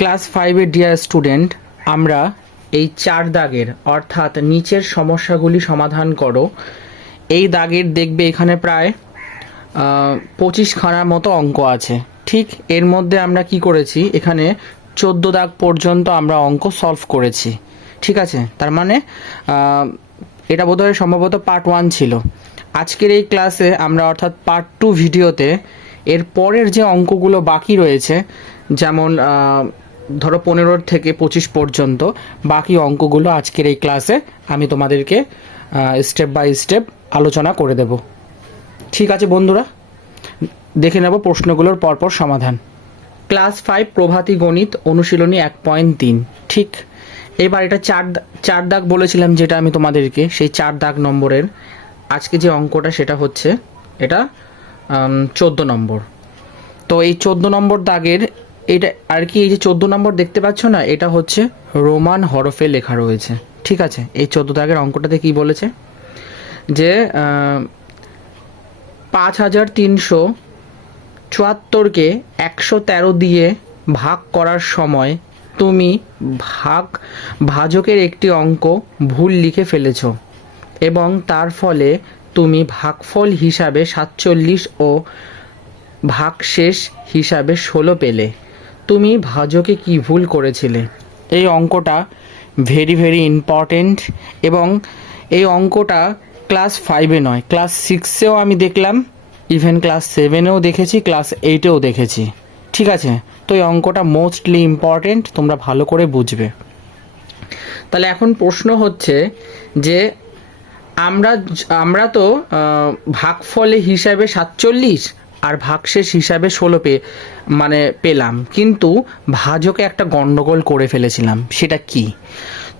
Class ফাইভের dear student, আমরা এই চার দাগের, অর্থাৎ নিচের সমস্যাগুলি সমাধান করো। এই দাগের দেখবে এখানে প্রায় পঁচিশ খানার মতো অঙ্ক আছে। ঠিক এর মধ্যে আমরা কি করেছি? এখানে চোদ্দ দাগ পর্যন্ত আমরা অঙ্ক সলভ করেছি। ঠিক আছে? তার মানে এটা বোধহয় সম্ভবত পার্ট ওয়ান ছিল। আজকের এই ক্লাসে আমরা, অর্থাৎ পার্ট টু ভিডিওতে এর পরের যে অঙ্কগুলো বাকি রয়েছে, যেমন ধরো পনেরোর থেকে পঁচিশ পর্যন্ত বাকি অঙ্কগুলো আজকের এই ক্লাসে আমি তোমাদেরকে স্টেপ বাই স্টেপ আলোচনা করে দেব। ঠিক আছে বন্ধুরা? দেখে নেব প্রশ্নগুলোর পরপর সমাধান। ক্লাস ফাইভ প্রভাতী গণিত, অনুশীলনী এক পয়েন্ট তিন। ঠিক? এবার এটা চার চার দাগ বলেছিলাম যেটা আমি তোমাদেরকে, সেই চার দাগ নম্বরের আজকে যে অঙ্কটা সেটা হচ্ছে এটা চোদ্দ নম্বর। তো এই চোদ্দ নম্বর দাগের এটা আর কি এই যে চোদ্দ নম্বর দেখতে পাচ্ছ না, এটা হচ্ছে রোমান হরফে লেখা রয়েছে। ঠিক আছে? এই চোদ্দ দাগের অঙ্কটাতে কি বলেছে? যে পাঁচ হাজার তিনশো চুয়াত্তরকে একশো তেরো দিয়ে ভাগ করার সময় তুমি ভাগ, ভাজকের একটি অঙ্ক ভুল লিখে ফেলেছ এবং তার ফলে তুমি ভাগফল হিসাবে সাতচল্লিশ ও ভাগশেষ হিসাবে ষোলো পেলে। তুমি ভাজকে কি ভুল করেছিলে? এই অঙ্কটা ভেরি ভেরি ইম্পর্টেন্ট এবং এই অঙ্কটা ক্লাস ফাইভে নয় ক্লাস সিক্সেও আমি দেখলাম ইভেন ক্লাস সেভেনেও দেখেছি ক্লাস এইটেও দেখেছি। ঠিক আছে? তো এই অঙ্কটা মোস্টলি ইম্পর্টেন্ট তোমরা ভালো করে বুঝবে। তাহলে এখন প্রশ্ন হচ্ছে যে আমরা আমরা তো ভাগফলে হিসাবে সাতচল্লিশ? আর ভাগশেষ হিসাবে ষোলো পে মানে পেলাম। কিন্তু ভাজকে একটা গন্ডগোল করে ফেলেছিলাম। সেটা কি?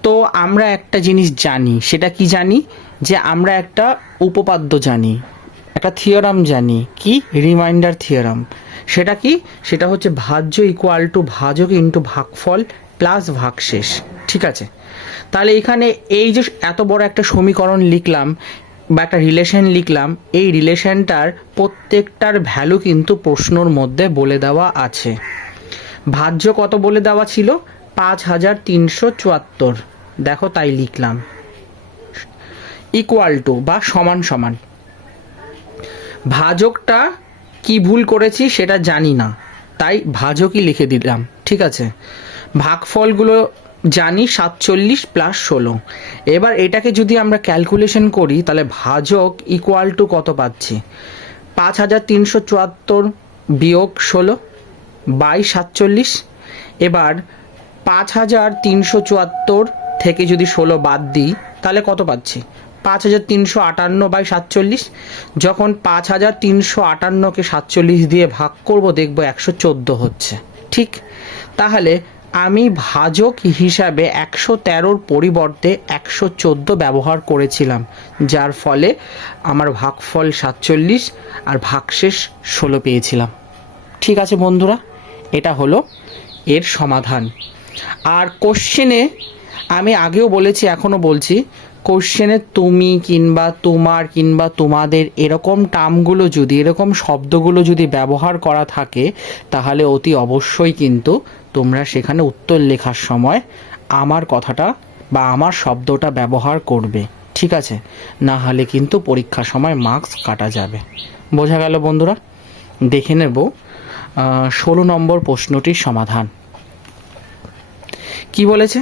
তো আমরা একটা জিনিস জানি। সেটা কি জানি? যে আমরা একটা উপপাদ্য জানি। একটা থিওরাম জানি। কি? রিমাইন্ডার থিওরাম সেটা কি? সেটা হচ্ছে ভাজ্য ইকুয়াল টু ভাজক ইন্টু ভাগফল প্লাস ভাগশেষ। ঠিক আছে? তাহলে এখানে এই যে এত বড় একটা সমীকরণ লিখলাম বা একটা রিলেশন লিখলাম, এই রিলেশনটার প্রত্যেকটার ভ্যালু কিন্তু প্রশ্নর মধ্যে বলে দেওয়া আছে। ভাজ্য কত বলে দেওয়া ছিল? পাঁচ হাজার তিনশো চুয়াত্তর। দেখো তাই লিখলাম। ইকুয়াল টু বা সমান সমান। ভাজকটা কি ভুল করেছি সেটা জানি না, তাই ভাজকই লিখে দিলাম, ঠিক আছে? ভাগফলগুলো জানি সাতচল্লিশ প্লাস ষোলো। এবার এটাকে যদি আমরা ক্যালকুলেশন করি, তাহলে ভাজক ইকুয়াল টু কত পাচ্ছি? পাঁচ হাজার তিনশো চুয়াত্তর বিয়োগ ষোলো, বাই সাতচল্লিশ। এবার পাঁচ হাজার তিনশো চুয়াত্তর থেকে যদি ষোলো বাদ দিই, তাহলে কত পাচ্ছি? পাঁচ হাজার তিনশো আটান্ন বাই সাতচল্লিশ। যখন পাঁচ হাজার তিনশো আটান্নকে সাতচল্লিশ দিয়ে ভাগ করব, দেখব একশো চোদ্দ হচ্ছে। ঠিক? তাহলে আমি ভাজক হিসাবে একশো তেরোর পরিবর্তে একশো চোদ্দ ব্যবহার করেছিলাম, যার ফলে আমার ভাগফল সাতচল্লিশ আর ভাগশেষ ষোলো পেয়েছিলাম। ঠিক আছে বন্ধুরা, এটা হলো এর সমাধান। আর কোশ্চেনে আমি আগেও বলেছি, এখনও বলছি কোশ্চেনে তুমি কিংবা তোমার কিংবা তোমাদের এরকম টার্মগুলো যদি, এরকম শব্দগুলো যদি ব্যবহার করা থাকে, তাহলে অতি অবশ্যই কিন্তু তোমরা সেখানে উত্তর লেখার সময় আমার কথাটা বা আমার শব্দটা ব্যবহার করবে, ঠিক আছে? না হলে কিন্তু পরীক্ষার সময় মার্কস কাটা যাবে। বোঝা গেল বন্ধুরা? দেখে নেব ষোলো নম্বর প্রশ্নটির সমাধান। কি বলেছে?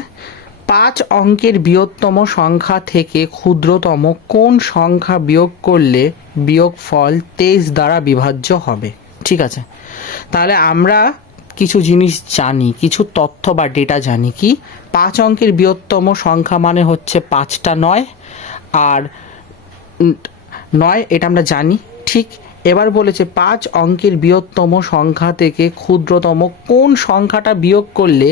পাঁচ অঙ্কের বৃহত্তম সংখ্যা থেকে ক্ষুদ্রতম কোন সংখ্যা বিয়োগ করলে বিয়োগ ফল তেইশ দ্বারা বিভাজ্য হবে? ঠিক আছে? তাহলে আমরা কিছু জিনিস জানি, কিছু তথ্য বা ডেটা জানি কি? পাঁচ অঙ্কের বৃহত্তম সংখ্যা মানে হচ্ছে পাঁচটা নয়। আর নয় এটা আমরা জানি, ঠিক? এবার বলেছে পাঁচ অঙ্কের বৃহত্তম সংখ্যা থেকে ক্ষুদ্রতম কোন সংখ্যাটা বিয়োগ করলে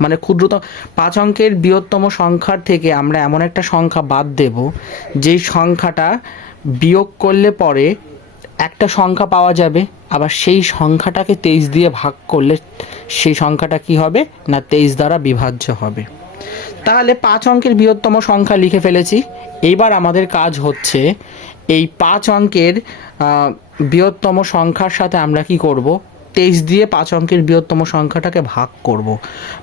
মানে ক্ষুদ্রতম, পাঁচ অঙ্কের বৃহত্তম সংখ্যার থেকে আমরা এমন একটা সংখ্যা বাদ দেব, যেই সংখ্যাটা বিয়োগ করলে পরে একটা সংখ্যা পাওয়া যাবে আবার সেই সংখ্যাটাকে তেইশ দিয়ে ভাগ করলে সেই সংখ্যাটা কি হবে? না তেইশ দ্বারা বিভাজ্য হবে। তাহলে পাঁচ অঙ্কের বৃহত্তম সংখ্যা লিখে ফেলেছি। এইবার আমাদের কাজ হচ্ছে এই পাঁচ অঙ্কের বৃহত্তম সংখ্যার সাথে আমরা কি করব? তেইশ দিয়ে পাঁচ অঙ্কের বৃহত্তম সংখ্যাটাকে ভাগ করব।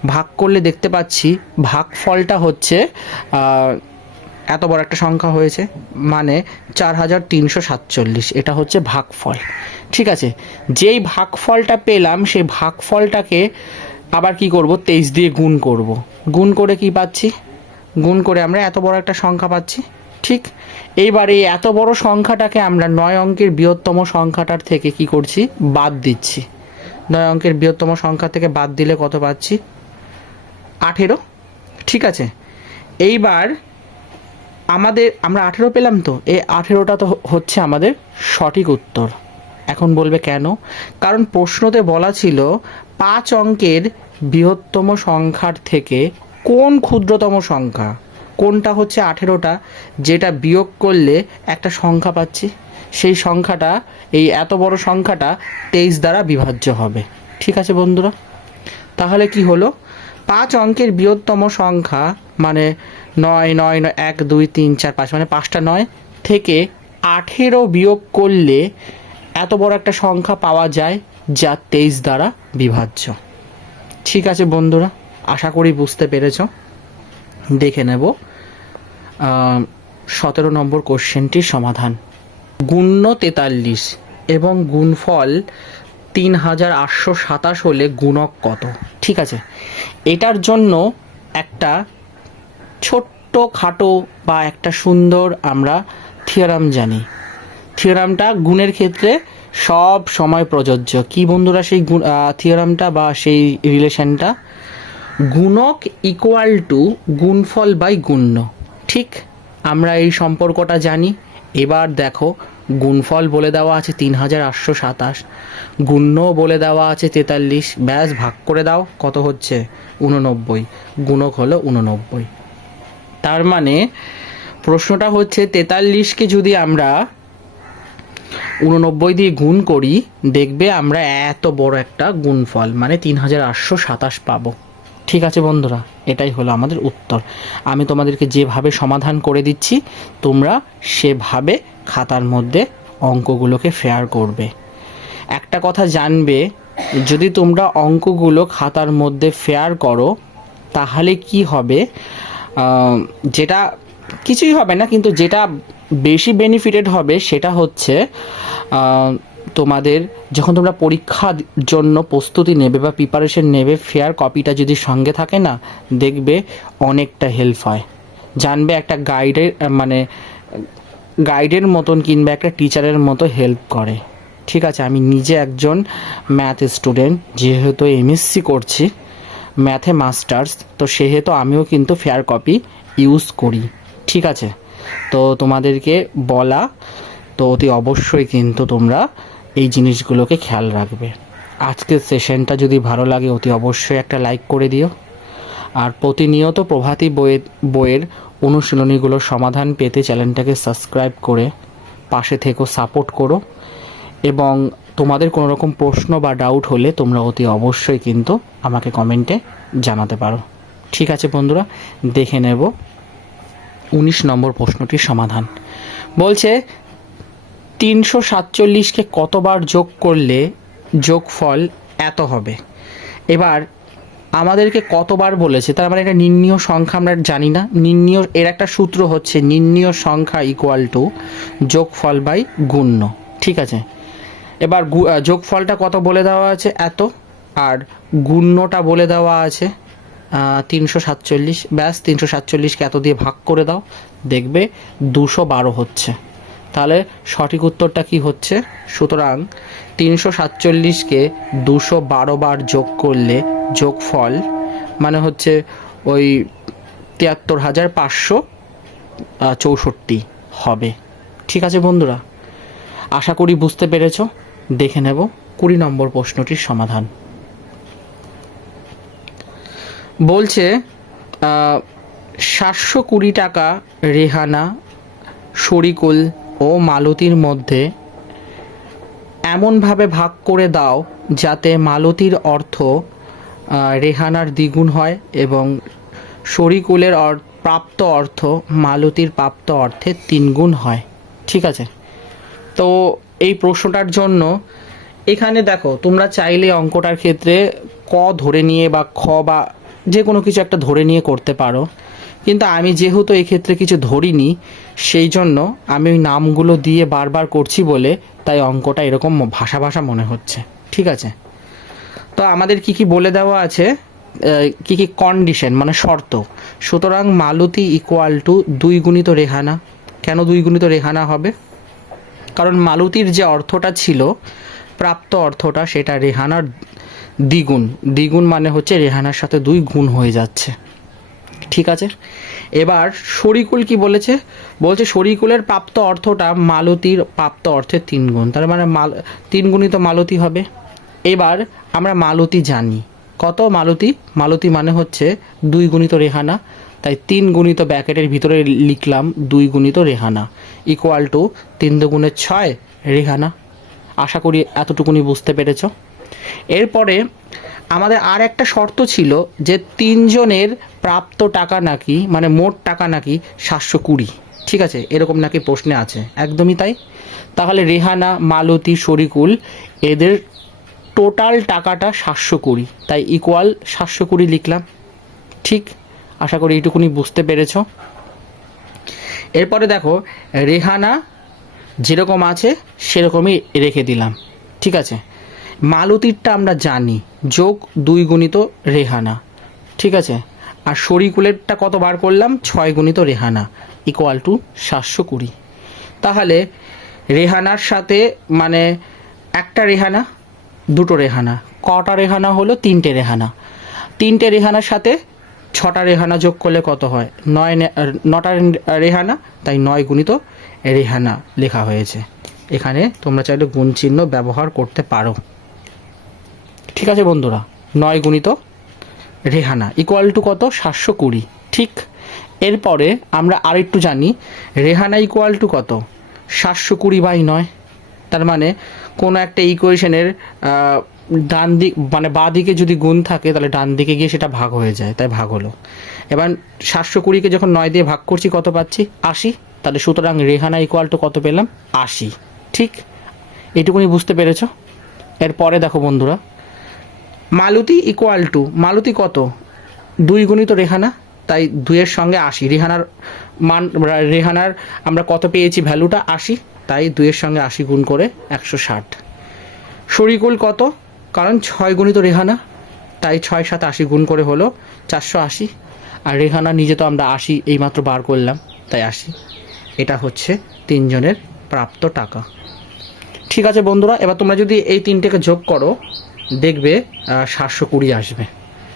ভাগ করলে দেখতে পাচ্ছি ভাগফলটা হচ্ছে আহ, এত বড় একটা সংখ্যা হয়েছে মানে চার হাজার তিনশো সাতচল্লিশ। এটা হচ্ছে ভাগফল। ঠিক আছে? যেই ভাগফলটা পেলাম, সেই ভাগফলটাকে আবার কি করব? তেইশ দিয়ে গুণ করব। গুণ করে কি পাচ্ছি? গুণ করে আমরা এত বড় একটা সংখ্যা পাচ্ছি, ঠিক? এইবার এই এত বড় সংখ্যাটাকে আমরা নয় অঙ্কের বৃহত্তম সংখ্যাটার থেকে কি করছি? বাদ দিচ্ছি। নয় অঙ্কের বৃহত্তম সংখ্যা থেকে বাদ দিলে কত পাচ্ছি? আঠেরো। ঠিক আছে? এইবার আমাদের, আমরা আঠেরো পেলাম তো এই আঠেরোটা তো হচ্ছে আমাদের সঠিক উত্তর। এখন বলবে কেন? কারণ প্রশ্নতে বলা ছিল, পাঁচ অঙ্কের বৃহত্তম সংখ্যার থেকে কোন ক্ষুদ্রতম সংখ্যা, কোনটা হচ্ছে আঠেরোটা, যেটা বিয়োগ করলে একটা সংখ্যা পাচ্ছি। সেই সংখ্যাটা, এই এত বড় সংখ্যাটা তেইশ দ্বারা বিভাজ্য হবে। ঠিক আছে বন্ধুরা? তাহলে কি হলো? পাঁচ অঙ্কের বৃহত্তম সংখ্যা মানে নয় নয় নয়, এক, দুই, তিন, চার, পাঁচ মানে পাঁচটা নয় থেকে আঠেরো বিয়োগ করলে এত বড় একটা সংখ্যা পাওয়া যায় যা তেইশ দ্বারা বিভাজ্য। ঠিক আছে বন্ধুরা, আশা করি বুঝতে পেরেছ। দেখে নেব সতেরো নম্বর কোশ্চেনটির সমাধান। গুণ্য তেতাল্লিশ এবং গুণফল তিন হাজার আটশো সাতাশ হলে গুণক কত? ঠিক আছে, এটার জন্য একটা ছোট্ট খাটো বা একটা সুন্দর আমরা থিওরাম জানি। থিওরামটা গুণের ক্ষেত্রে সব সময় প্রযোজ্য। কি বন্ধুরা সেই থিওরামটা বা সেই রিলেশনটা? গুণক ইকুয়াল টু গুণফল বাই গুণ্য। ঠিক? আমরা এই সম্পর্কটা জানি। এবার দেখো, গুণফল বলে দেওয়া আছে তিন হাজার আটশো সাতাশ। গুণ্য বলে দেওয়া আছে তেতাল্লিশ। ব্যাস, ভাগ করে দাও। কত হচ্ছে? উননব্বই গুণক হলো উননব্বই তার মানে প্রশ্নটা হচ্ছে তেতাল্লিশকে যদি আমরা উননব্বই দিয়ে গুণ করি, দেখবে আমরা এত বড় একটা গুণফল মানে তিন হাজার আটশো সাতাশ পাবো। ঠিক আছে বন্ধুরা, এটাই হলো আমাদের উত্তর। আমি তোমাদেরকে যেভাবে সমাধান করে দিচ্ছি, তোমরা সেভাবে খাতার মধ্যে অঙ্কগুলোকে ফেয়ার করবে। একটা কথা জানবে, যদি তোমরা অঙ্কগুলো খাতার মধ্যে ফেয়ার করো, তাহলে কি হবে? যেটা কিছুই হবে না, কিন্তু যেটা বেশি বেনিফিটেড হবে সেটা হচ্ছে তোমাদের যখন তোমরা পরীক্ষার জন্য প্রস্তুতি নেবে বা প্রিপারেশন নেবে ফেয়ার কপিটা যদি সঙ্গে থাকে না, দেখবে অনেকটা হেল্প হয়। জানবে একটা গাইডের মানে গাইডের মতন কিংবা একটা টিচারের মতো হেল্প করে। ঠিক আছে, আমি নিজে একজন ম্যাথ স্টুডেন্ট যেহেতু এমএসসি করছি। ম্যাথে মাস্টার্স তো সেহেতু আমিও কিন্তু ফেয়ার কপি ইউজ করি। ঠিক আছে? তো তোমাদেরকে বলা, তো অতি অবশ্যই কিন্তু তোমরা এই জিনিসগুলোকে খেয়াল রাখবে। আজকের সেশনটা যদি ভালো লাগে, অতি অবশ্যই একটা লাইক করে দিও। আর প্রতিনিয়ত প্রভাতী বইয়ের বইয়ের অনুশীলনীগুলোর সমাধান পেতে চ্যানেলটাকে সাবস্ক্রাইব করে পাশে থেকেও সাপোর্ট করো। এবং তোমাদের কোনো রকম প্রশ্ন বা ডাউট হলে তোমরা অতি অবশ্যই কিন্তু আমাকে কমেন্টে জানাতে পারো। ঠিক আছে বন্ধুরা, দেখে নেব উনিশ নম্বর প্রশ্নটির সমাধান। বলছে, তিনশো সাতচল্লিশকে কতবার যোগ করলে যোগফল এত হবে? এবার, আমাদেরকে কতবার বলেছে? তার মানে এটা নির্ণীয় সংখ্যা আমরা জানি না। নির্ণীয়, এর একটা সূত্র হচ্ছে, নির্ণীয় সংখ্যা ইকুয়াল টু যোগফল বাই গুণ্য। ঠিক আছে? এবার যোগফলটা কত বলে দেওয়া আছে? এত। আর গুণ্যটা বলে দেওয়া আছে তিনশো সাতচল্লিশ। ব্যাস, তিনশো সাতচল্লিশকে এত দিয়ে ভাগ করে দাও, দেখবে দুশো বারো হচ্ছে। তাহলে সঠিক উত্তরটা কি হচ্ছে? সুতরাং তিনশো সাতচল্লিশকে দুশো বারো বার যোগ করলে যোগফল মানে হচ্ছে ওই তিয়াত্তর হাজার পাঁচশো চৌষট্টি হবে। ঠিক আছে বন্ধুরা? আশা করি বুঝতে পেরেছ। দেখে নেব কুড়ি নম্বর প্রশ্নটির সমাধান। বলছে সাতশো কুড়ি টাকা রেহানা, শরিকুল ও মালতির মধ্যে এমনভাবে ভাগ করে দাও যাতে মালতির অর্থ রেহানার দ্বিগুণ হয় এবং শরিকুলের প্রাপ্ত অর্থ মালতির প্রাপ্ত অর্থের তিনগুণ হয়। ঠিক আছে? তো এই প্রশ্নটার জন্য এখানে দেখো, তোমরা চাইলে অঙ্কটার ক্ষেত্রে ক ধরে নিয়ে বা খ বা যে কোনো কিছু একটা ধরে নিয়ে করতে পারো। কিন্তু আমি যেহেতু এই ক্ষেত্রে কিছু ধরিনি, সেই জন্য আমি ওই নামগুলো দিয়ে বারবার করছি বলে তাই অঙ্কটা এরকম ভাষা ভাষা মনে হচ্ছে। ঠিক আছে? তো আমাদের কি কি বলে দেওয়া আছে? কি কি কন্ডিশন মানে শর্ত। সুতরাং মালতী ইকুয়াল টু দুই গুণিত রেহানা। কেন দুই গুণিত রেহানা হবে? কারণ মালতীর যে অর্থটা ছিল, প্রাপ্ত অর্থটা সেটা রেহানার দ্বিগুণ। দ্বিগুণ মানে হচ্ছে রেহানার সাথে দুই গুণ হয়ে যাচ্ছে। ঠিক আছে? এবার শরিকুল কি বলেছে? বলছে শরিকুলের প্রাপ্ত অর্থটা মালতির প্রাপ্ত অর্থের তিন গুণ। তার মানে মাল, তিন গুণিত মালতী হবে। এবার আমরা মালতি জানি। কত মালতি? মালতি মানে হচ্ছে দুই গুণিত রেহানা। তাই তিন গুণিত ব্যাকেটের ভিতরে লিখলাম দুই গুণিত রেহানা ইকুয়াল টু তিন দুগুণের ছয় রেহানা। আশা করি এতটুকুনি বুঝতে পেরেছ। এরপরে আমাদের আর একটা শর্ত ছিল যে তিনজনের প্রাপ্ত টাকা নাকি মানে মোট টাকা নাকি সাতশো কুড়ি। ঠিক আছে? এরকম নাকি প্রশ্নে আছে। একদমই তাই। তাহলে রেহানা, মালতী, শরিকুল, এদের টোটাল টাকাটা সাতশো কুড়ি। তাই ইকুয়াল সাতশো কুড়ি লিখলাম। ঠিক? আশা করি এইটুকুনি বুঝতে পেরেছ। এরপরে দেখো, রেহানা যেরকম আছে সেরকমই রেখে দিলাম, ঠিক আছে? মালতীরটা আমরা জানি, যোগ দুই গুণিত রেহানা, ঠিক আছে? আর শরিকুলেরটা কত বার করলাম? ছয় গুণিত রেহানা ইকুয়াল টু সাতশো কুড়ি। তাহলে রেহানার সাথে মানে একটা রেহানা, দুটো রেহানা, কটা রেহানা হলো? তিনটে রেহানা। তিনটে রেহানার সাথে ছটা রেহানা যোগ করলে কত হয়? নয় নটা রেহানা, তাই নয় গুণিত রেহানা লেখা হয়েছে। এখানে তোমরা চাইলে গুণ চিহ্ন ব্যবহার করতে পারো। ঠিক আছে বন্ধুরা, নয় গুণিত রেহানা ইকুয়াল টু কত? সাতশো কুড়ি। ঠিক এরপরে আমরা আরেকটু জানি, রেহানা ইকুয়াল টু কত? সাতশো কুড়ি বাই নয়। তার মানে কোনো একটা ইকুয়েশনের ডান দিক মানে বাঁ দিকে যদি গুণ থাকে, তাহলে ডান দিকে গিয়ে সেটা ভাগ হয়ে যায়, তাই ভাগ হলো। এবার সাতশো কুড়িকে যখন নয় দিয়ে ভাগ করছি, কত পাচ্ছি? আশি। তাহলে সুতরাং রেহানা ইকুয়াল টু কত পেলাম? আশি। ঠিক? এটুকুনি বুঝতে পেরেছ? এরপরে দেখো বন্ধুরা। মালতী ইকুয়াল টু মালতী কত? দুই গুণিত রেহানা, তাই দুইয়ের সঙ্গে আশি। রেহানার মান, রেহানার আমরা কত পেয়েছি ভ্যালুটা? আশি। তাই দুইয়ের সঙ্গে আশি গুণ করে একশো ষাট। শরিকুল কত? কারণ ছয় গুণিত রেহানা, তাই ছয় সাত আশি গুণ করে হলো চারশো আশি। আর রেহানা নিজে তো আমরা আশি এইমাত্র বার করলাম, তাই আশি। এটা হচ্ছে তিনজনের প্রাপ্ত টাকা। ঠিক আছে বন্ধুরা, এবার তোমরা যদি এই তিনটেকে যোগ করো, দেখবে সাতশো কুড়ি আসবে।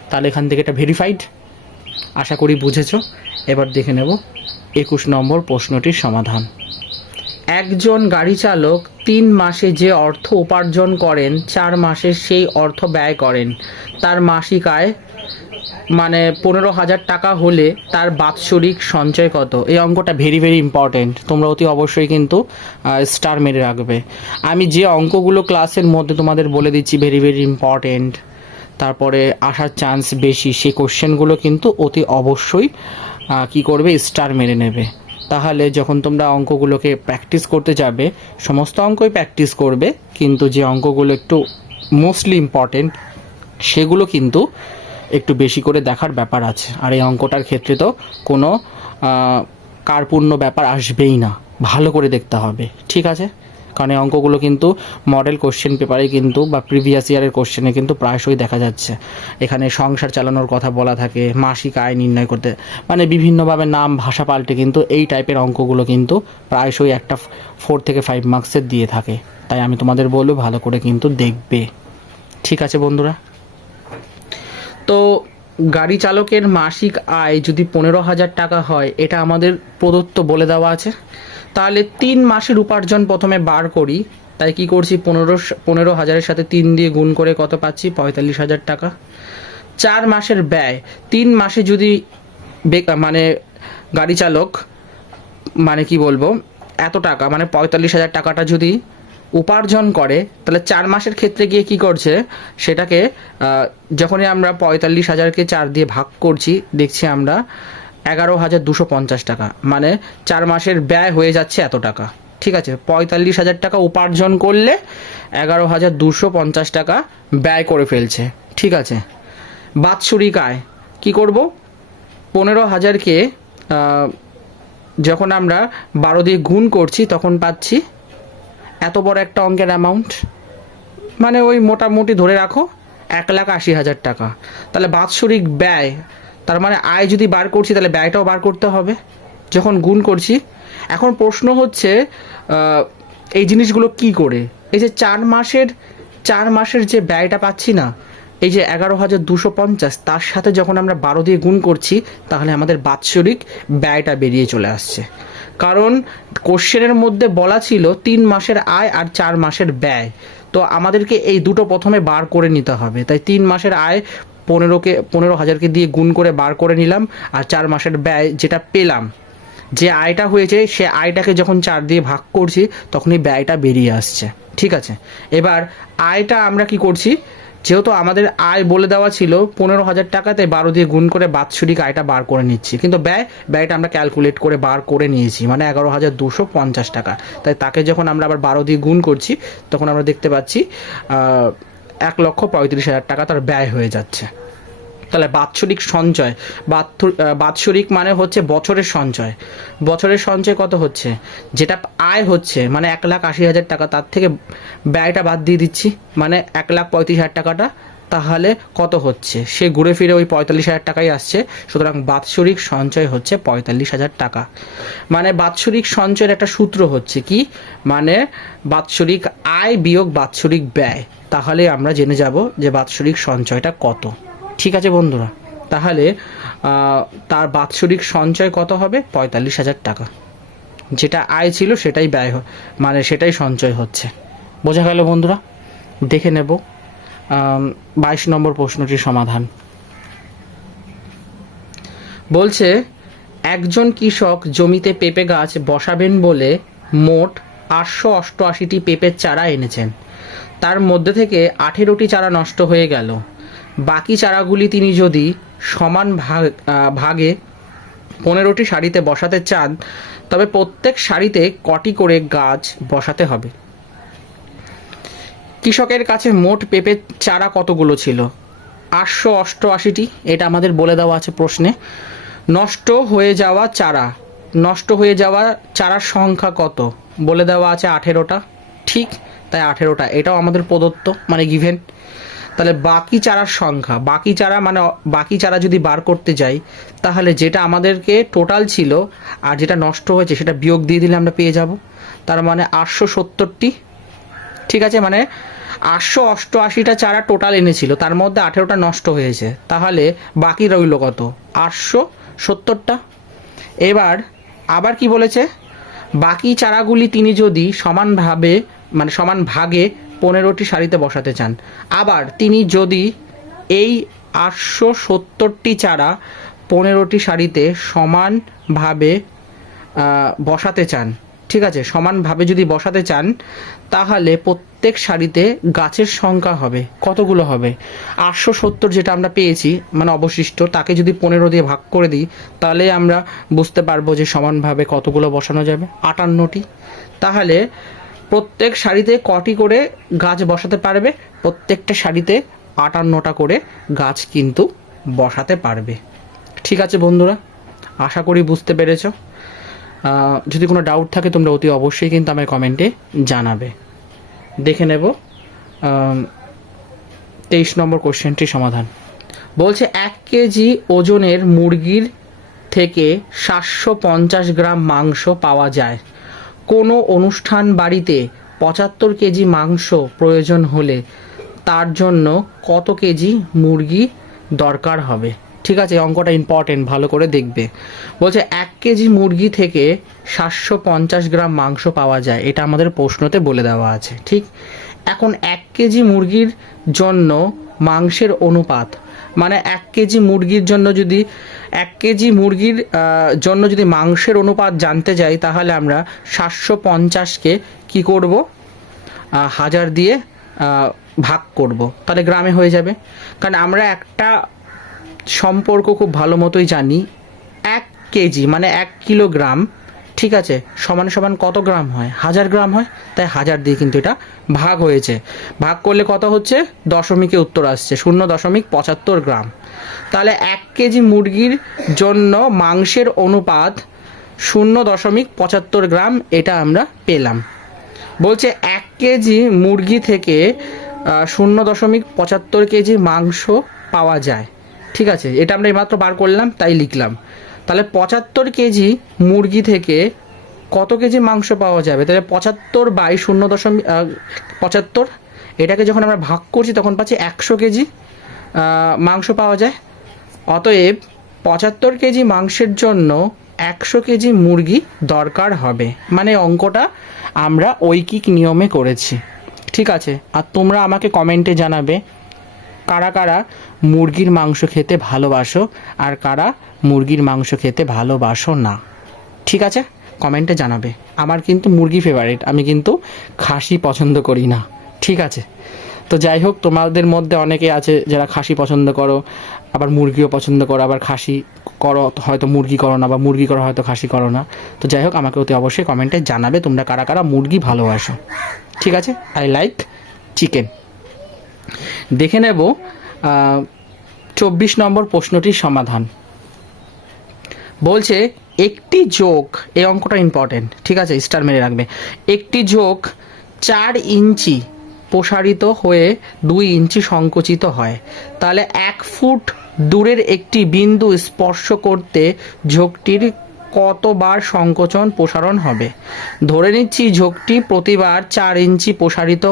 তাহলে এখান থেকে এটা ভেরিফাইড আশা করি বুঝেছ। এবার দেখে নেব একুশ নম্বর প্রশ্নটির সমাধান। একজন গাড়ি চালক তিন মাসে যে অর্থ উপার্জন করেন, চার মাসে সেই অর্থ ব্যয় করেন। তার মাসিক আয় মানে পনেরো হাজার টাকা হলে তার বাৎসরিক সঞ্চয় কত? এই অঙ্কটা ভেরি ভেরি ইম্পর্টেন্ট তোমরা অতি অবশ্যই কিন্তু স্টার মেরে রাখবে। আমি যে অঙ্কগুলো ক্লাসের মধ্যে তোমাদের বলে দিচ্ছি ভেরি ভেরি ইম্পর্টেন্ট তারপরে আসার চান্স বেশি। সেই কোশ্চেনগুলো কিন্তু অতি অবশ্যই কি করবে? স্টার মেরে নেবে। তাহলে যখন তোমরা অঙ্কগুলোকে প্র্যাকটিস করতে যাবে, সমস্ত অঙ্কই প্র্যাকটিস করবে, কিন্তু যে অঙ্কগুলো একটু মোস্টলি ইম্পর্টেন্ট সেগুলো কিন্তু একটু বেশি করে দেখার ব্যাপার আছে। আর এই অঙ্কটার ক্ষেত্রে তো কোনো কারপূর্ণ ব্যাপার আসবেই না। ভালো করে দেখতে হবে। ঠিক আছে? কারণ এই অঙ্কগুলো কিন্তু মডেল কোশ্চেন পেপারে কিন্তু বা প্রিভিয়াস ইয়ারের কোশ্চেনে কিন্তু প্রায়শই দেখা যাচ্ছে। এখানে সংসার চালানোর কথা বলা থাকে, মাসিক আয় নির্ণয় করতে মানে বিভিন্নভাবে নাম, ভাষা পাল্টে কিন্তু এই টাইপের অঙ্কগুলো কিন্তু প্রায়শই একটা ফোর থেকে ফাইভ মার্কসের দিয়ে থাকে। তাই আমি তোমাদের বলব ভালো করে কিন্তু দেখবে। ঠিক আছে বন্ধুরা? তো গাড়ি চালকের মাসিক আয় যদি পনেরো হাজার টাকা হয়, এটা আমাদের প্রদত্ত বলে দেওয়া আছে। তাহলে তিন মাসের উপার্জন প্রথমে বার করি। তাই কি করছি? পনেরো পনেরো হাজারের সাথে তিন দিয়ে গুণ করে কত পাচ্ছি? পঁয়তাল্লিশ হাজার টাকা। চার মাসের ব্যয়। তিন মাসে যদি মানে গাড়ি চালক মানে কি বলব, এত টাকা মানে পঁয়তাল্লিশ হাজার টাকাটা যদি উপার্জন করে, তাহলে চার মাসের ক্ষেত্রে গিয়ে কি করছে? সেটাকে যখনই আমরা পঁয়তাল্লিশ হাজারকে চার দিয়ে ভাগ করছি, দেখছি আমরা এগারো হাজার দুশো পঞ্চাশ টাকা। মানে চার মাসের ব্যয় হয়ে যাচ্ছে এত টাকা। ঠিক আছে? পঁয়তাল্লিশ হাজার টাকা উপার্জন করলে এগারো হাজার দুশো পঞ্চাশ টাকা ব্যয় করে ফেলছে। ঠিক আছে? বাৎসরিক আয়। কী করব? পনেরো হাজারকে যখন আমরা বারো দিয়ে গুণ করছি, তখন পাচ্ছি এত বড় একটা অঙ্কের অ্যামাউন্ট মানে ওই মোটামুটি ধরে রাখো, এক লাখ আশি হাজার টাকা। তাহলে বাৎসরিক ব্যয় তার মানে আয় যদি বার করছি, তাহলে ব্যয়টাও বার করতে হবে। যখন গুণ করছি, এখন প্রশ্ন হচ্ছে এই জিনিসগুলো কি করে? এই যে চার মাসের চার মাসের যে ব্যয়টা পাচ্ছি না, এই যে এগারো হাজার দুশো পঞ্চাশ, তার সাথে যখন আমরা বারো দিয়ে গুণ করছি, তাহলে আমাদের বাৎসরিক ব্যয়টা বেরিয়ে চলে আসছে। কারণ কোশ্চেনের মধ্যে বলা ছিল তিন মাসের আয় আর চার মাসের ব্যয়। তো আমাদেরকে এই দুটো প্রথমে বার করে নিতে হবে। তাই তিন মাসের আয় পনেরোকে, পনেরো হাজারকে দিয়ে গুণ করে বার করে নিলাম আর চার মাসের ব্যয় যেটা পেলাম। যে আয়টা হয়েছে, সে আয়টাকে যখন চার দিয়ে ভাগ করছি তখনই ব্যয়টা বেরিয়ে আসছে। ঠিক আছে? এবার আয়টা আমরা কি করছি? যেহেতু আমাদের আয় বলে দেওয়া ছিল, পনেরো হাজার টাকা তাই বারো দিয়ে গুণ করে বাৎসরিক আয়টা বার করে নিচ্ছি। কিন্তু ব্যয়, ব্যয়টা আমরা ক্যালকুলেট করে বার করে নিয়েছি মানে এগারো হাজার দুশো পঞ্চাশ টাকা। তাই তাকে যখন আমরা আবার বারো দিয়ে গুণ করছি, তখন আমরা দেখতে পাচ্ছি এক লক্ষ পঁয়ত্রিশ হাজার টাকা তার ব্যয় হয়ে যাচ্ছে। তাহলে বাৎসরিক সঞ্চয় বাৎসরিক মানে হচ্ছে বছরের সঞ্চয়। বছরের সঞ্চয় কত হচ্ছে? যেটা আয় হচ্ছে মানে এক লাখ আশি হাজার টাকা, তার থেকে ব্যয়টা বাদ দিয়ে দিচ্ছি। মানে এক লাখ পঁয়ত্রিশ হাজার টাকাটা তাহলে কত হচ্ছে? সে ঘুরে ফিরে ওই পঁয়তাল্লিশ হাজার টাকাই আসছে। সুতরাং বাৎসরিক সঞ্চয় হচ্ছে পঁয়তাল্লিশ হাজার টাকা। মানে বাৎসরিক সঞ্চয়ের একটা সূত্র হচ্ছে কি? মানে বাৎসরিক আয় বিয়োগ বাৎসরিক ব্যয়। তাহলে আমরা জেনে যাব যে বাৎসরিক সঞ্চয়টা কত। ঠিক আছে বন্ধুরা? তাহলে তার বাৎসরিক সঞ্চয় কত হবে? পঁয়তাল্লিশ হাজার টাকা। যেটা আয় ছিল সেটাই ব্যয় মানে সেটাই সঞ্চয় হচ্ছে। বোঝা গেল বন্ধুরা? দেখে নেব। বাইশ নম্বর প্রশ্নটির সমাধান। বলছে, একজন কৃষক জমিতে পেঁপে গাছ বসাবেন বলে মোট আটশো অষ্টআশিটি পেঁপের চারা এনেছেন। তার মধ্যে থেকে আঠেরোটি চারা নষ্ট হয়ে গেল। বাকি চারাগুলি তিনি যদি সমান ভাগ ভাগে পনেরোটি সারিতে বসাতে চান, তবে প্রত্যেক সারিতে কটি করে গাছ বসাতে হবে। কৃষকের কাছে মোট পেঁপের চারা কতগুলো ছিল? আটশো অষ্টআশিটি, এটা আমাদের বলে দেওয়া আছে প্রশ্নে। নষ্ট হয়ে যাওয়া চারা। নষ্ট হয়ে যাওয়া চারার সংখ্যা কত? বলে দেওয়া আছে আঠেরোটা। ঠিক, তাই আঠেরোটা। এটাও আমাদের প্রদত্ত মানে গিভেন তাহলে বাকি চারার সংখ্যা, বাকি চারা মানে বাকি চারা যদি বার করতে যাই, তাহলে যেটা আমাদেরকে টোটাল ছিল আর যেটা নষ্ট হয়েছে, সেটা বিয়োগ দিয়ে দিলে আমরা পেয়ে যাব। তার মানে আটশো সত্তরটি। ঠিক আছে মানে আটশো অষ্টআশিটা চারা টোটাল এনেছিল, তার মধ্যে আঠেরোটা নষ্ট হয়েছে। তাহলে বাকি রইল কত? আটশো সত্তরটা। এবার আবার কি বলেছে? বাকি চারাগুলি তিনি যদি সমানভাবে মানে সমান ভাগে পনেরোটি সারিতে বসাতে চান, আবার তিনি যদি এই আটশো সত্তরটি চারা পনেরোটি সারিতে সমানভাবে বসাতে চান ঠিক আছে, সমানভাবে যদি বসাতে চান, তাহলে প্রত্যেক সারিতে গাছের সংখ্যা হবে, কতগুলো হবে? আটশো সত্তর যেটা আমরা পেয়েছি মানে অবশিষ্ট, তাকে যদি পনেরো দিয়ে ভাগ করে দিই, তাহলে আমরা বুঝতে পারব যে সমানভাবে কতগুলো বসানো যাবে, আটান্নটি। তাহলে প্রত্যেক সারিতে কটি করে গাছ বসাতে পারবে? প্রত্যেকটা সারিতে আটান্নটা করে গাছ কিন্তু বসাতে পারবে। ঠিক আছে বন্ধুরা, আশা করি বুঝতে পেরেছ। যদি কোনো ডাউট থাকে তোমরা অতি অবশ্যই কিন্তু আমায় কমেন্টে জানাবে। দেখে নেব তেইশ নম্বর কোশ্চেনটির সমাধান। বলছে, এক কেজি ওজনের মুরগির থেকে সাতশো পঞ্চাশ গ্রাম মাংস পাওয়া যায়। কোনো অনুষ্ঠান বাড়িতে পঁচাত্তর কেজি মাংস প্রয়োজন হলে তার জন্য কত কেজি মুরগি দরকার হবে? ঠিক আছে অঙ্কটা ইম্পর্টেন্ট ভালো করে দেখবে। বলছে, এক কেজি মুরগি থেকে সাতশো পঞ্চাশ গ্রাম মাংস পাওয়া যায়, এটা আমাদের প্রশ্নতে বলে দেওয়া আছে, ঠিক? এখন এক কেজি মুরগির জন্য মাংসের অনুপাত মানে এক কেজি মুরগির জন্য যদি, এক কেজি মুরগির জন্য যদি মাংসের অনুপাত জানতে যাই, তাহলে আমরা সাতশো পঞ্চাশকে কী করব? হাজার দিয়ে ভাগ করব, তাহলে গ্রামে হয়ে যাবে। কারণ আমরা একটা সম্পর্ক খুব ভালো মতোই জানি। এক কেজি মানে এক কিলোগ্রাম, ঠিক আছে? সমান সমান কত গ্রাম হয়? হাজার গ্রাম হয়? তাই হাজার দিয়ে কিন্তু এটা ভাগ হয়েছে। ভাগ করলে কত হচ্ছে? দশমিকে উত্তর আসছে, শূন্য দশমিক পঁচাত্তর গ্রাম। তাহলে এক কেজি মুরগির জন্য মাংসের অনুপাত শূন্য দশমিক পঁচাত্তর গ্রাম, এটা আমরা পেলাম। বলছে এক কেজি মুরগি থেকে শূন্য দশমিক পঁচাত্তর কেজি মাংস পাওয়া যায়। ঠিক আছে, এটা আমরা এইমাত্র বার করলাম, তাই লিখলাম। তাহলে পঁচাত্তর কেজি মুরগি থেকে কত কেজি মাংস পাওয়া যাবে? তাহলে পঁচাত্তর বাই শূন্য দশমিক পঁচাত্তর, এটাকে যখন আমরা ভাগ করছি তখন পাচ্ছি একশো কেজি মাংস পাওয়া যায়। অতএব পঁচাত্তর কেজি মাংসের জন্য একশো কেজি মুরগি দরকার হবে। মানে অঙ্কটা আমরা ঐকিক নিয়মে করেছি। ঠিক আছে, আর তোমরা আমাকে কমেন্টে জানাবে কারা কারা মুরগির মাংস খেতে ভালোবাসো, আর কারা মুরগির মাংস খেতে ভালোবাসো না। ঠিক আছে? কমেন্টে জানাবে। আমার কিন্তু মুরগি ফেভারিট আমি কিন্তু খাসি পছন্দ করি না। ঠিক আছে? তো যাই হোক, তোমাদের মধ্যে অনেকে আছে যারা খাসি পছন্দ করো, আবার মুরগিও পছন্দ করো, আবার খাসি করো, হয়তো মুরগি করো না, বা মুরগি করো, হয়তো খাসি করো না। তো যাই হোক, আমাকে অতি অবশ্যই কমেন্টে জানাবে তোমরা কারা কারা মুরগি ভালোবাসো। ঠিক আছে? আই লাইক চিকেন দেখে নেব চব্বিশ নম্বর প্রশ্নটির সমাধান। বলছে, একটি যোগ, এই অঙ্কটা ইম্পর্টেন্ট ঠিক আছে স্টার মেরে রাখবে। একটি যোগ চার ইঞ্চি প্রসারিত হয়ে দুই ইঞ্চি সংকুচিত হয়। তাহলে এক ফুট দূরের একটি বিন্দু স্পর্শ করতে ঝোঁকটির কতবার সংকোচন প্রসারণ হবে? ধরে নিচ্ছি ঝোঁকটি প্রতিবার চার ইঞ্চি প্রসারিত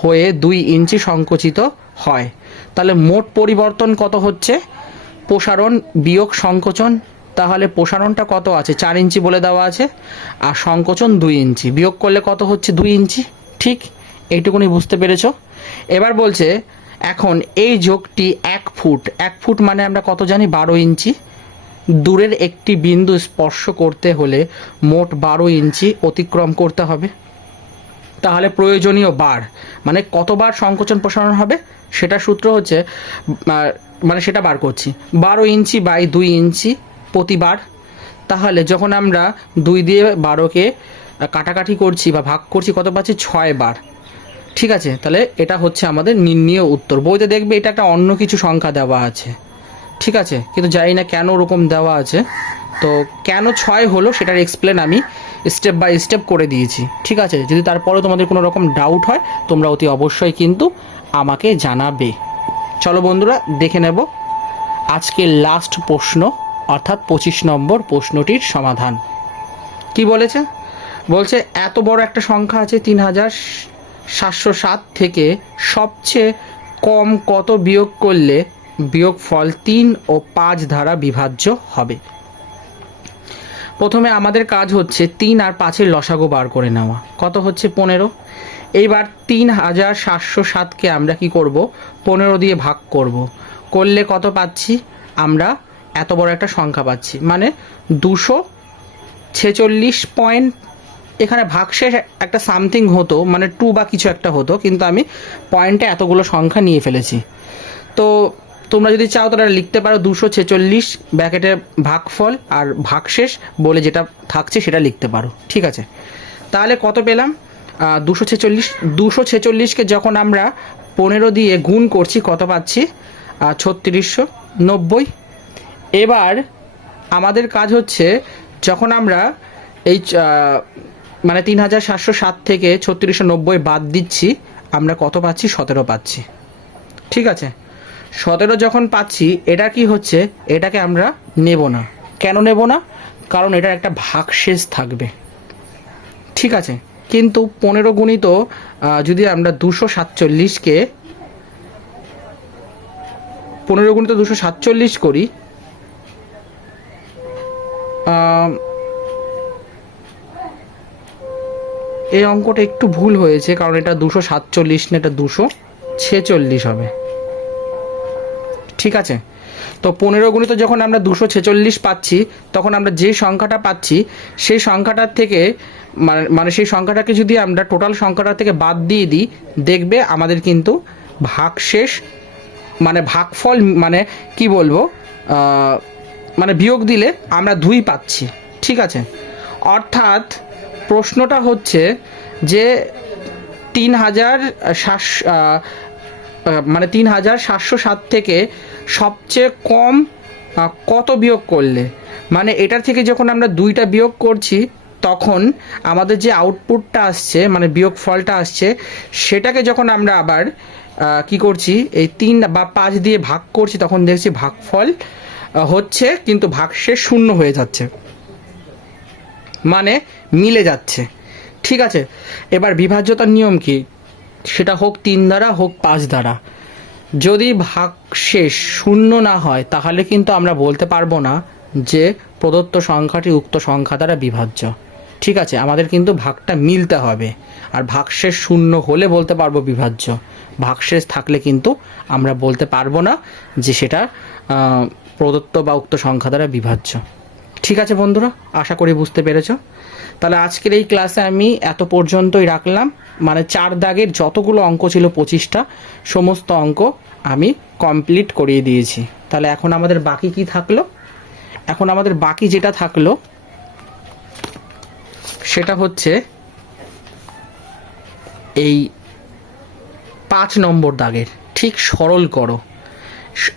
হয়ে দুই ইঞ্চি সংকুচিত হয়। তাহলে মোট পরিবর্তন কত হচ্ছে? প্রসারণ, বিয়োগ, সংকোচন। তাহলে প্রসারণটা কত আছে? চার ইঞ্চি বলে দেওয়া আছে। আর সংকোচন দুই ইঞ্চি। বিয়োগ করলে কত হচ্ছে? দুই ইঞ্চি। ঠিক? এইটুকুনি বুঝতে পেরেছ? এবার বলছে, এখন এই যোগটি এক ফুট। এক ফুট মানে আমরা কত জানি? বারো ইঞ্চি। দূরের একটি বিন্দু স্পর্শ করতে হলে মোট বারো ইঞ্চি অতিক্রম করতে হবে। তাহলে প্রয়োজনীয় বার? মানে কতবার সংকোচন প্রসারণ হবে? সেটা সূত্র হচ্ছে মানে সেটা বার করছি। বারো ইঞ্চি বাই দুই ইঞ্চি প্রতিবার। তাহলে যখন আমরা দুই দিয়ে বারোকে কাটাকাটি করছি বা ভাগ করছি, কত পাচ্ছি? ছয় বার। ঠিক আছে? তাহলে এটা হচ্ছে আমাদের নির্ণীয় উত্তর। বইতে দেখবে এটা একটা অন্য কিছু সংখ্যা দেওয়া আছে। ঠিক আছে? কিন্তু জানি না কেন ওরকম দেওয়া আছে। তো কেন ছয় হলো সেটার এক্সপ্লেন আমি স্টেপ বাই স্টেপ করে দিয়েছি। ঠিক আছে? যদি তারপরেও তোমাদের কোনো রকম ডাউট হয়, তোমরা অতি অবশ্যই কিন্তু আমাকে জানাবে। চলো বন্ধুরা, দেখে নেব আজকের লাস্ট প্রশ্ন, অর্থাৎ পঁচিশ নম্বর প্রশ্নটির সমাধান। কি বলেছে? বলছে, এত বড় একটা সংখ্যা আছে তিন হাজার সাতশো সাত থেকে, সবচেয়ে কম কত বিয়োগ করলে বিয়োগফল তিন ও পাঁচ দ্বারা বিভাজ্য হবে। প্রথমে আমাদের কাজ হচ্ছে তিন আর পাঁচের লসাগু বার করে নেওয়া। কত হচ্ছে পনেরো? এইবার তিন হাজার সাতশো সাতকে আমরা কি করব? পনেরো দিয়ে ভাগ করব। করলে কত পাচ্ছি? আমরা এত বড় একটা সংখ্যা পাচ্ছি। মানে দুশো ছেচল্লিশ পয়েন্ট এখানে ভাগশেষ একটা সামথিং হতো মানে টু বা কিছু একটা হতো, কিন্তু আমি পয়েন্টে এতগুলো সংখ্যা নিয়ে ফেলেছি। তো তোমরা যদি চাও তাহলে লিখতে পারো দুশো ছেচল্লিশ ব্যাকেটে ভাগফল আর ভাগশেষ বলে যেটা থাকছে সেটা লিখতে পারো। ঠিক আছে? তাহলে কত পেলাম? দুশো ছেচল্লিশ, দুশো ছেচল্লিশকে যখন আমরা পনেরো দিয়ে গুণ করছি, কত পাচ্ছি? ছত্রিশশো নব্বই। এবার আমাদের কাজ হচ্ছে যখন আমরা এই মানে তিন হাজার সাতশো সাত থেকে ছত্রিশশো নব্বই বাদ দিচ্ছি, আমরা কত পাচ্ছি? সতেরো পাচ্ছি। ঠিক আছে? সতেরো যখন পাচ্ছি, এটা কি হচ্ছে? এটাকে আমরা নেব না। কেন নেব না? কারণ এটার একটা ভাগশেষ থাকবে। ঠিক আছে? কিন্তু পনেরো গুণিত যদি আমরা দুশো সাতচল্লিশকে পনেরো গুণিত দুশো সাতচল্লিশ করি এই অঙ্কটা একটু ভুল হয়েছে, কারণ এটা দুশো সাতচল্লিশ না, এটা দুশো ছেচল্লিশ হবে। ঠিক আছে? তো পনেরো গুণিত যখন আমরা দুশো ছেচল্লিশ পাচ্ছি, তখন আমরা যে সংখ্যাটা পাচ্ছি, সেই সংখ্যাটার থেকে মানে মানে সেই সংখ্যাটাকে যদি আমরা টোটাল সংখ্যাটা থেকে বাদ দিয়ে দিই, দেখবে আমাদের কিন্তু ভাগশেষ মানে ভাগফল মানে কি বলব মানে বিয়োগ দিলে আমরা দুই পাচ্ছি, ঠিক আছে? অর্থাৎ প্রশ্নটা হচ্ছে যে তিন হাজার মানে তিন হাজার সাতশো সাত থেকে সবচেয়ে কম কত বিয়োগ করলে? মানে এটার থেকে যখন আমরা দুইটা বিয়োগ করছি, তখন আমাদের যে আউটপুটটা আসছে মানে বিয়োগ ফলটা আসছে, সেটাকে যখন আমরা আবার কি করছি, এই তিন বা পাঁচ দিয়ে ভাগ করছি, তখন দেখছি ভাগফল হচ্ছে কিন্তু ভাগশেষ শূন্য হয়ে যাচ্ছে। মানে মিলে যাচ্ছে। ঠিক আছে? এবার বিভাজ্যতার নিয়ম কি? সেটা হোক তিন দ্বারা, হোক পাঁচ দ্বারা। যদি ভাগশেষ শূন্য না হয়, তাহলে কিন্তু আমরা বলতে পারব না যে প্রদত্ত সংখ্যাটি উক্ত সংখ্যা দ্বারা বিভাজ্য। ঠিক আছে, আমাদের কিন্তু ভাগটা মিলতে হবে। আর ভাগশেষ শূন্য হলে বলতে পারব বিভাজ্য। ভাগশেষ থাকলে কিন্তু আমরা বলতে পারব না যে সেটা প্রদত্ত বা উক্ত সংখ্যা দ্বারা বিভাজ্য। ঠিক আছে বন্ধুরা, আশা করি বুঝতে পেরেছ। তাহলে আজকের এই ক্লাসে আমি এত পর্যন্তই রাখলাম। মানে চার দাগের যতগুলো অঙ্ক ছিল পঁচিশটা, সমস্ত অঙ্ক আমি কমপ্লিট করিয়ে দিয়েছি। তাহলে এখন আমাদের বাকি কি থাকল? এখন আমাদের বাকি যেটা থাকল, সেটা হচ্ছে এই পাঁচ নম্বর দাগের। ঠিক সরল করো।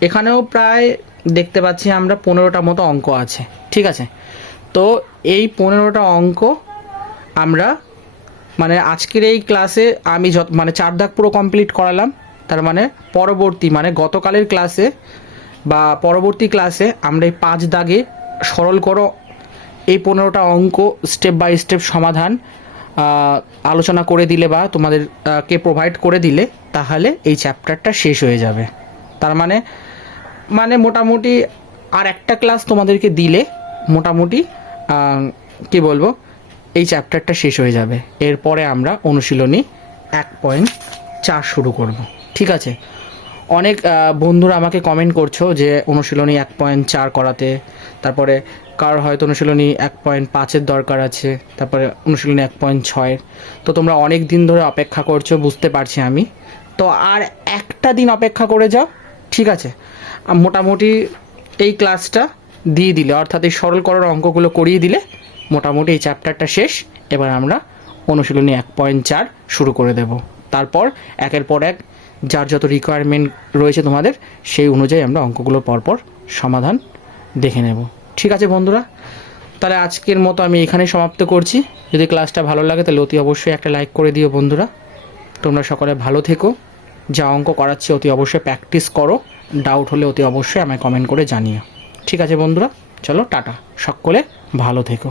এখানেও প্রায় দেখতে পাচ্ছি আমরা পনেরোটা মতো অঙ্ক আছে। ঠিক আছে? তো এই পনেরোটা অঙ্ক আমরা মানে আজকের এই ক্লাসে আমি যত মানে চার দাগ পুরো কমপ্লিট করালাম। তার মানে পরবর্তী মানে গতকালের ক্লাসে বা পরবর্তী ক্লাসে আমরা এই পাঁচ দাগে সরল করো। এই পনেরোটা অঙ্ক স্টেপ বাই স্টেপ সমাধান আলোচনা করে দিলে বা তোমাদের কে প্রোভাইড করে দিলে, তাহলে এই চ্যাপ্টারটা শেষ হয়ে যাবে। তার মানে মানে মোটামুটি আর একটা ক্লাস তোমাদেরকে দিলে মোটামুটি কি বলব? এই চ্যাপ্টারটা শেষ হয়ে যাবে। এরপরে আমরা অনুশীলনী এক পয়েন্ট চার শুরু করব। ঠিক আছে? অনেক বন্ধুরা আমাকে কমেন্ট করছ যে অনুশীলনী এক পয়েন্ট চার করাতে। তারপরে কারোর হয়তো অনুশীলনী এক পয়েন্ট পাঁচের দরকার আছে? তারপরে অনুশীলনী এক পয়েন্ট ছয়ের। তো তোমরা অনেক দিন ধরে অপেক্ষা করছ, বুঝতে পারছি আমি। তো আর একটা দিন অপেক্ষা করে যাও, ঠিক আছে? মোটামুটি এই ক্লাসটা দিয়ে দিলে, অর্থাৎ এই সরল করার অঙ্কগুলো করিয়ে দিলে মোটামুটি এই চ্যাপ্টারটা শেষ। এবার আমরা অনুশীলনী এক পয়েন্ট চার শুরু করে দেব। তারপর একের পর এক যার যত রিকোয়ারমেন্ট রয়েছে তোমাদের, সেই অনুযায়ী আমরা অঙ্কগুলো পরপর সমাধান দেখে নেব। ঠিক আছে বন্ধুরা, তাহলে আজকের মতো আমি এখানেই সমাপ্ত করছি। যদি ক্লাসটা ভালো লাগে, তাহলে অতি অবশ্যই একটা লাইক করে দিও বন্ধুরা। তোমরা সকলে ভালো থেকো। যা অঙ্ক করাচ্ছি, অতি অবশ্যই প্র্যাকটিস করো। ডাউট হলে অতি অবশ্যই আমায় কমেন্ট করে জানিও। ঠিক আছে বন্ধুরা চলো টাটা। সকলে ভালো থেকো।